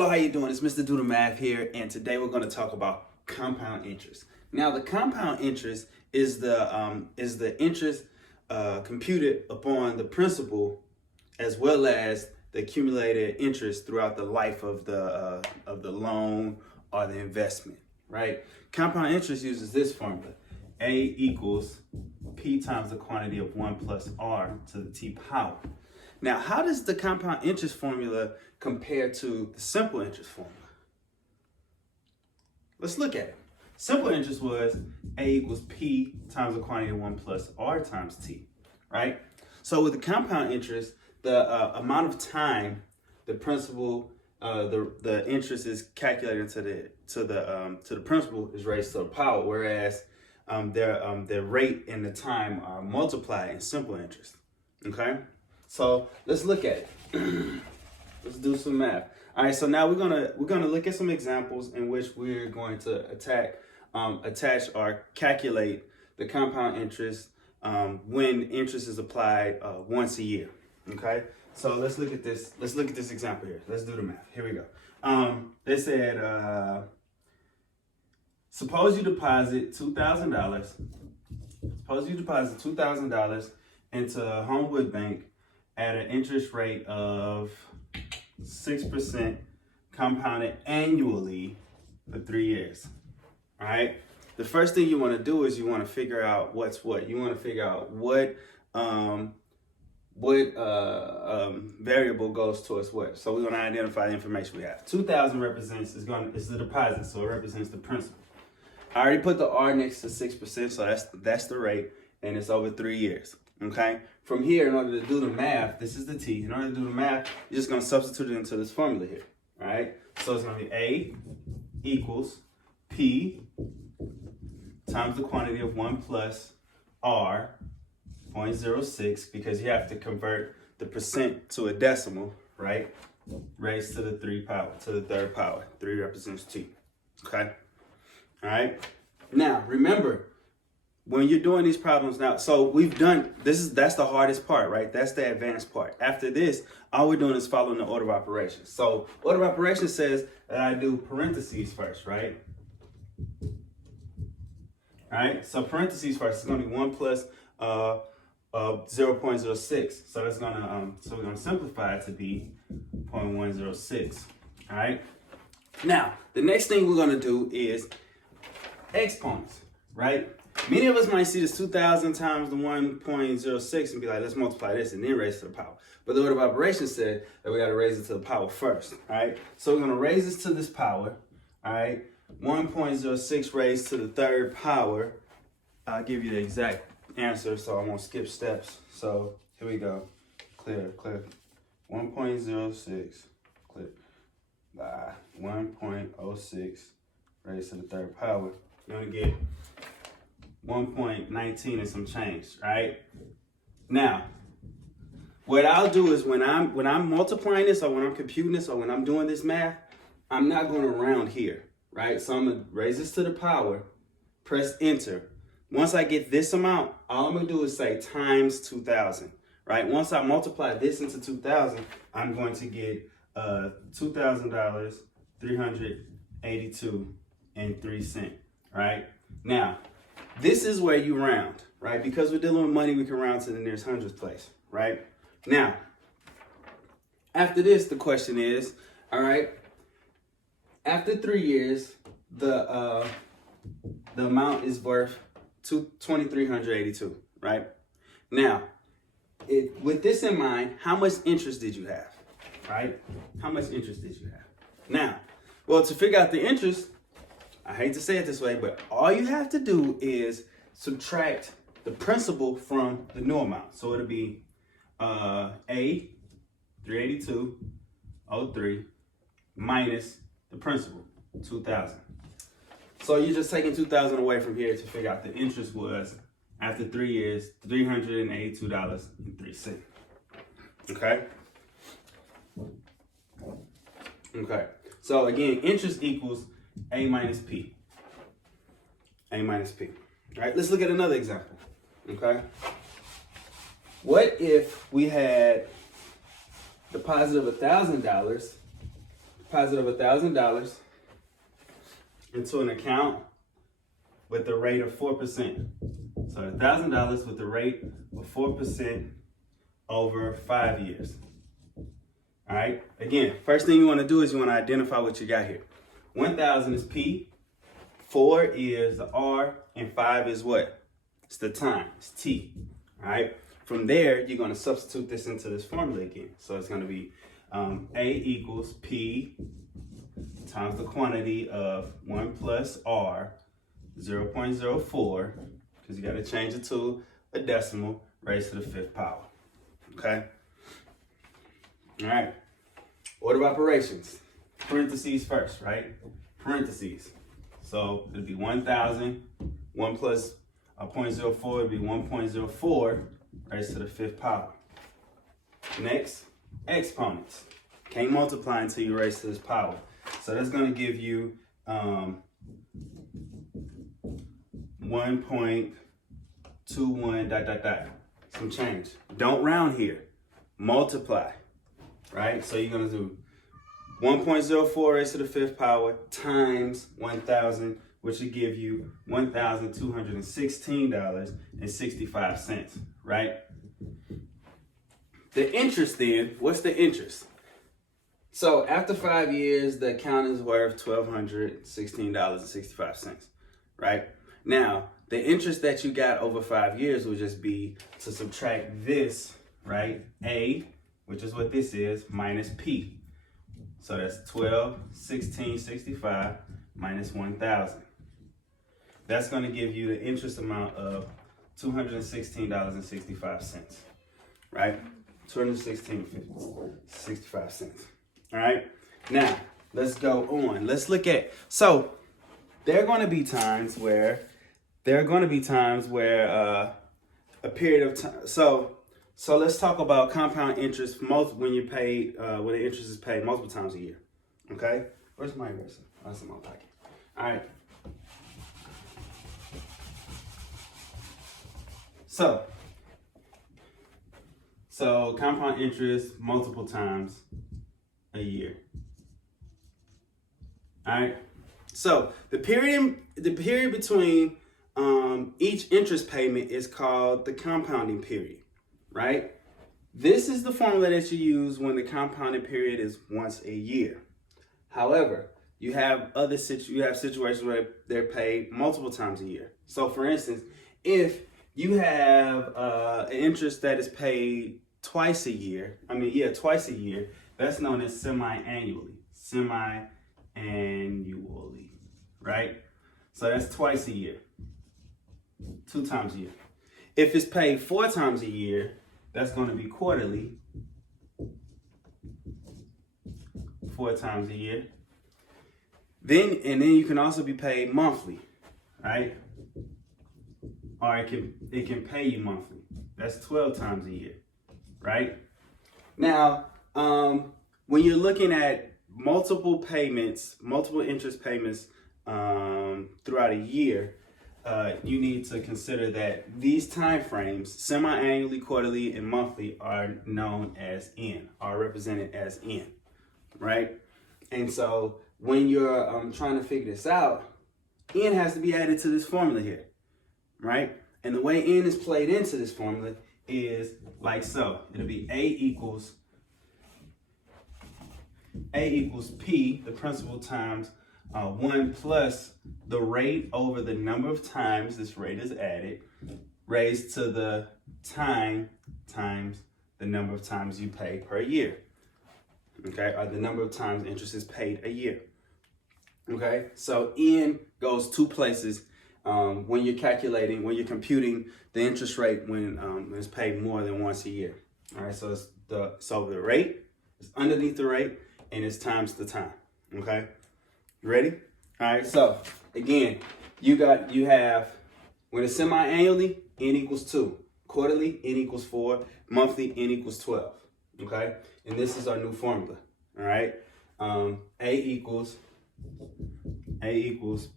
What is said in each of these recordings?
Hello, how you doing? It's MrDoTheMath here, and today we're going to talk about compound interest. Now, the compound interest is the interest computed upon the principal, as well as the accumulated interest throughout the life of the loan or the investment. Right? Compound interest uses this formula: A equals P times the quantity of 1 plus R to the T power. Now, how does the compound interest formula compare to the simple interest formula? Let's look at it. Simple interest was A equals P times the quantity of 1 plus R times T, right? So with the compound interest, the amount of time the principal, the interest is calculated to the principal is raised to the power, whereas their rate and the time are multiplied in simple interest. Okay. So let's look at it. Let's do some math. All right, so now we're gonna look at some examples in which we're going to attach or calculate the compound interest when interest is applied once a year. Okay, so let's look at this. Let's look at this example here. Let's do the math. Here we go. They said, suppose you deposit $2,000. Suppose you deposit $2,000 into a Homewood Bank at an interest rate of 6% compounded annually for 3 years. All right. The first thing you want to do is you want to figure out what's what. You want to figure out what variable goes towards what. So we're going to identify the information we have. 2,000 is the deposit, so it represents the principal. I already put the R next to 6%, so that's the rate, and it's over 3 years. Okay. From here, in order to do the math, this is the T. In order to do the math, you're just going to substitute it into this formula here. All right. So it's going to be A equals P times the quantity of 1 plus R 0.06, because you have to convert the percent to a decimal, right? Raised to the third power. 3 represents T. Okay. All right. Now, remember, when you're doing these problems now, so we've done, that's the hardest part, right? That's the advanced part. After this, all we're doing is following the order of operations. So order of operations says that I do parentheses first, right? All right, so parentheses first is going to be 1 plus 0.06. So that's going to, so we're going to simplify it to be 0.106. All right. Now, the next thing we're going to do is exponents, right? Many of us might see this 2,000 times the 1.06 and be like, let's multiply this and then raise it to the power. But the order of operations said that we got to raise it to the power first, all right? So we're going to raise this to this power, all right? 1.06 raised to the third power. I'll give you the exact answer, so I won't skip steps. So here we go. Clear. 1.06, clear. By 1.06 raised to the third power. You're going to get 1.19 and some change, right? Now, what I'll do is when I'm multiplying this, or when I'm computing this, or when I'm doing this math, I'm not going to round here, right? So I'm going to raise this to the power, press enter. Once I get this amount, all I'm going to do is say times 2,000, right? Once I multiply this into 2,000, I'm going to get $2,000, 382 and 3 cents, right? Now, this is where you round, right? Because we're dealing with money, we can round to the nearest hundredth place, right? Now, after this, the question is, all right, after 3 years, the amount is worth $2,382, right? Now, with this in mind, how much interest did you have, right? How much interest did you have? Now, well, to figure out the interest, I hate to say it this way, but all you have to do is subtract the principal from the new amount. So it'll be A, 382.03 minus the principal, 2,000. So you're just taking 2,000 away from here to figure out the interest was, after 3 years, $382.03. Okay? Okay. So again, interest equals A minus P. A minus P. All right, let's look at another example. Okay. What if we had deposit of $1,000 deposit of $1,000 into an account with the rate of 4%. So $1,000 with the rate of 4% over 5 years. All right. Again, first thing you want to do is you want to identify what you got here. 1,000 is P, 4 is the R, and 5 is what? It's the time. It's T. All right. From there, you're going to substitute this into this formula again. So it's going to be A equals P times the quantity of 1 plus R, 0.04, because you got to change it to a decimal, raised to the 5th power. Okay? All right. Order of operations. Parentheses first, right? Parentheses. So it'll be 1,000. 1 plus 0.04 would be 1.04 raised to the 5th power. Next, exponents. Can't multiply until you raise to this power. So that's going to give you 1.21 ... some change. Don't round here. Multiply. Right? So you're going to do 1.04 raised to the 5th power times 1,000, which would give you $1,216.65, right? The interest then, what's the interest? So after 5 years, the account is worth $1,216.65, right? Now, the interest that you got over 5 years will just be to subtract this, right? A, which is what this is, minus P. So that's $1,216.65 minus 1,000. That's going to give you the interest amount of $216.65, right? $216.65. All right. Now let's go on. Let's look at. So there are going to be times where a period of time. So let's talk about compound interest when the interest is paid multiple times a year. Okay? Where's my eraser? Oh, that's in my pocket. All right. So compound interest multiple times a year. All right. So the period between each interest payment is called the compounding period. Right? This is the formula that you use when the compounding period is once a year. However, you have situations where they're paid multiple times a year. So for instance, if you have an interest that is paid twice a year, that's known as semi-annually, right? So that's twice a year, 2 times a year. If it's paid 4 times a year, that's going to be quarterly, 4 times a year. Then you can also be paid monthly, right? Or it can pay you monthly. That's 12 times a year, right? Now, when you're looking at multiple interest payments throughout a year, you need to consider that these time frames, semi-annually, quarterly, and monthly, are known as N, are represented as N, right? And so when you're trying to figure this out, N has to be added to this formula here, right? And the way N is played into this formula is like so. It'll be A equals P, the principal, times 1 plus the rate over the number of times this rate is added, raised to the time times the number of times you pay per year. Okay, or the number of times interest is paid a year. Okay, so N goes 2 places when you're computing the interest rate when it's paid more than once a year. All right, so the rate is underneath the rate and it's times the time. Okay, you ready? All right, so again, you have when it's semi-annually, N equals 2, quarterly, N equals 4, monthly, N equals 12. Okay, and this is our new formula. All right, A equals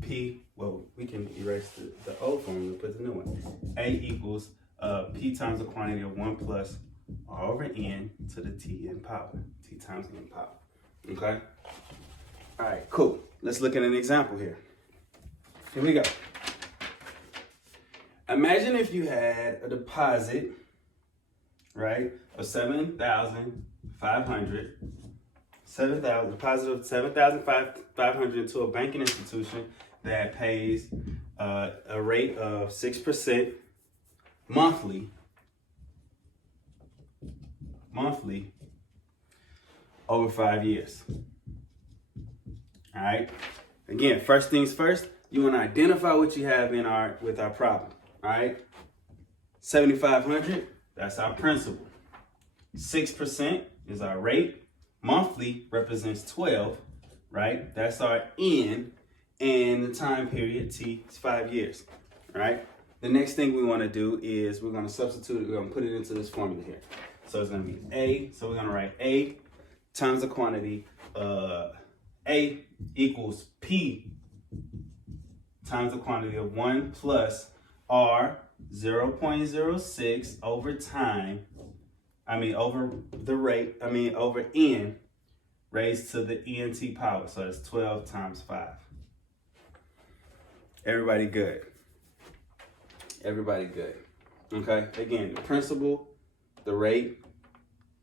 P. Well, we can erase the old formula, put the new one. A equals P times the quantity of 1 plus R over N to the T in power. T times N power. Okay? All right, cool. Let's look at an example here. Here we go. Imagine if you had a deposit, right, of $7,500. Deposit of $7,500 into a banking institution that pays a rate of 6% monthly over 5 years. All right. Again, first things first, you want to identify what you have with our problem. All right. 7,500, that's our principal. 6% is our rate. Monthly represents 12, right? That's our N, and the time period T is 5 years. All right. The next thing we want to do is we're going to substitute it. We're going to put it into this formula here. So it's going to be A. So we're going to write A times the quantity. A equals P times the quantity of 1 plus R 0.06 over time. Over the rate. Over N raised to the ENT power. So it's 12 times 5. Everybody good? Everybody good? Okay. Again, the principal, the rate,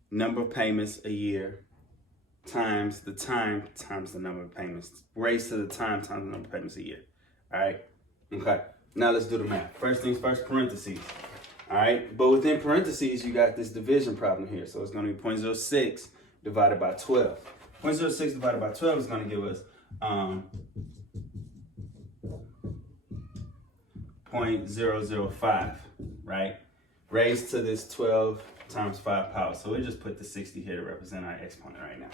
number of payments a year, times the time times the number of payments, raised to the time times the number of payments a year. All right. Okay. Now let's do the math. First things first, parentheses. All right. But within parentheses, you got this division problem here. So it's going to be 0.06 divided by 12. 0.06 divided by 12 is going to give us 0.005, right? Raised to this 12 times 5 power. So we just put the 60 here to represent our exponent right now.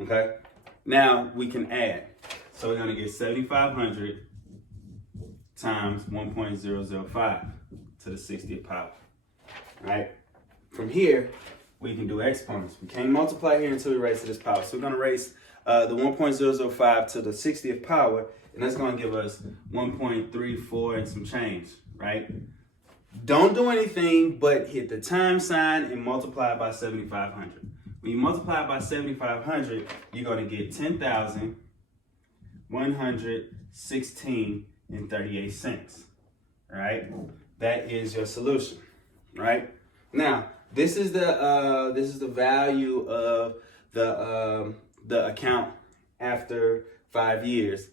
Okay. Now we can add. So we're going to get 7,500 times 1.005 to the 60th power. All right. From here, we can do exponents. We can't multiply here until we raise to this power. So we're going to raise the 1.005 to the 60th power, and that's going to give us 1.34 and some change, right? Don't do anything but hit the time sign and multiply it by 7,500. When you multiply it by 7,500, you're going to get 10,116.38. All right, that is your solution. Right now, this is the value of the account after 5 years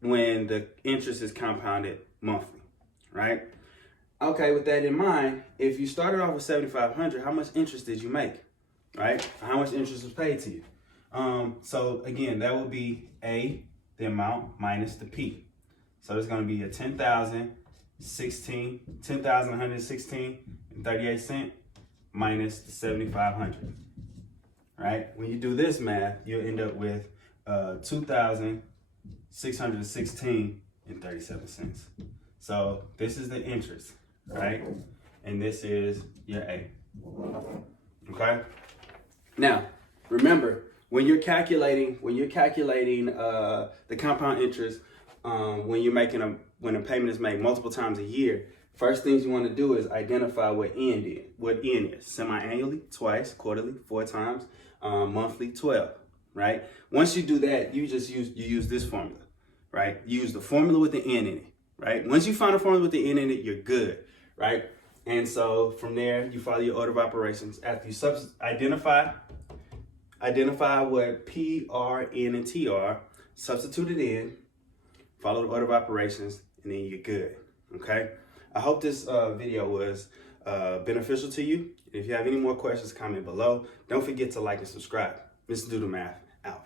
when the interest is compounded monthly. Right. Okay, with that in mind, if you started off with 7,500, how much interest did you make? Right? How much interest was paid to you? So again, that would be A, the amount, minus the P. So it's going to be a 10,116.38 minus the 7,500. Right? When you do this math, you'll end up with 2,616.37. So this is the interest. Right? And this is your A. Okay? Now, remember, when you're calculating the compound interest, when a payment is made multiple times a year, first things you want to do is identify what N is. Semi-annually, twice, quarterly, 4 times, monthly, 12. Right? Once you do that, you use this formula. Right? You use the formula with the N in it. Right? Once you find a formula with the N in it, you're good. Right? And so from there, you follow your order of operations. After you identify what P, R, N, and T are, substitute it in, follow the order of operations, and then you're good. Okay? I hope this video was beneficial to you. If you have any more questions, comment below. Don't forget to like and subscribe. MrDoTheMath out.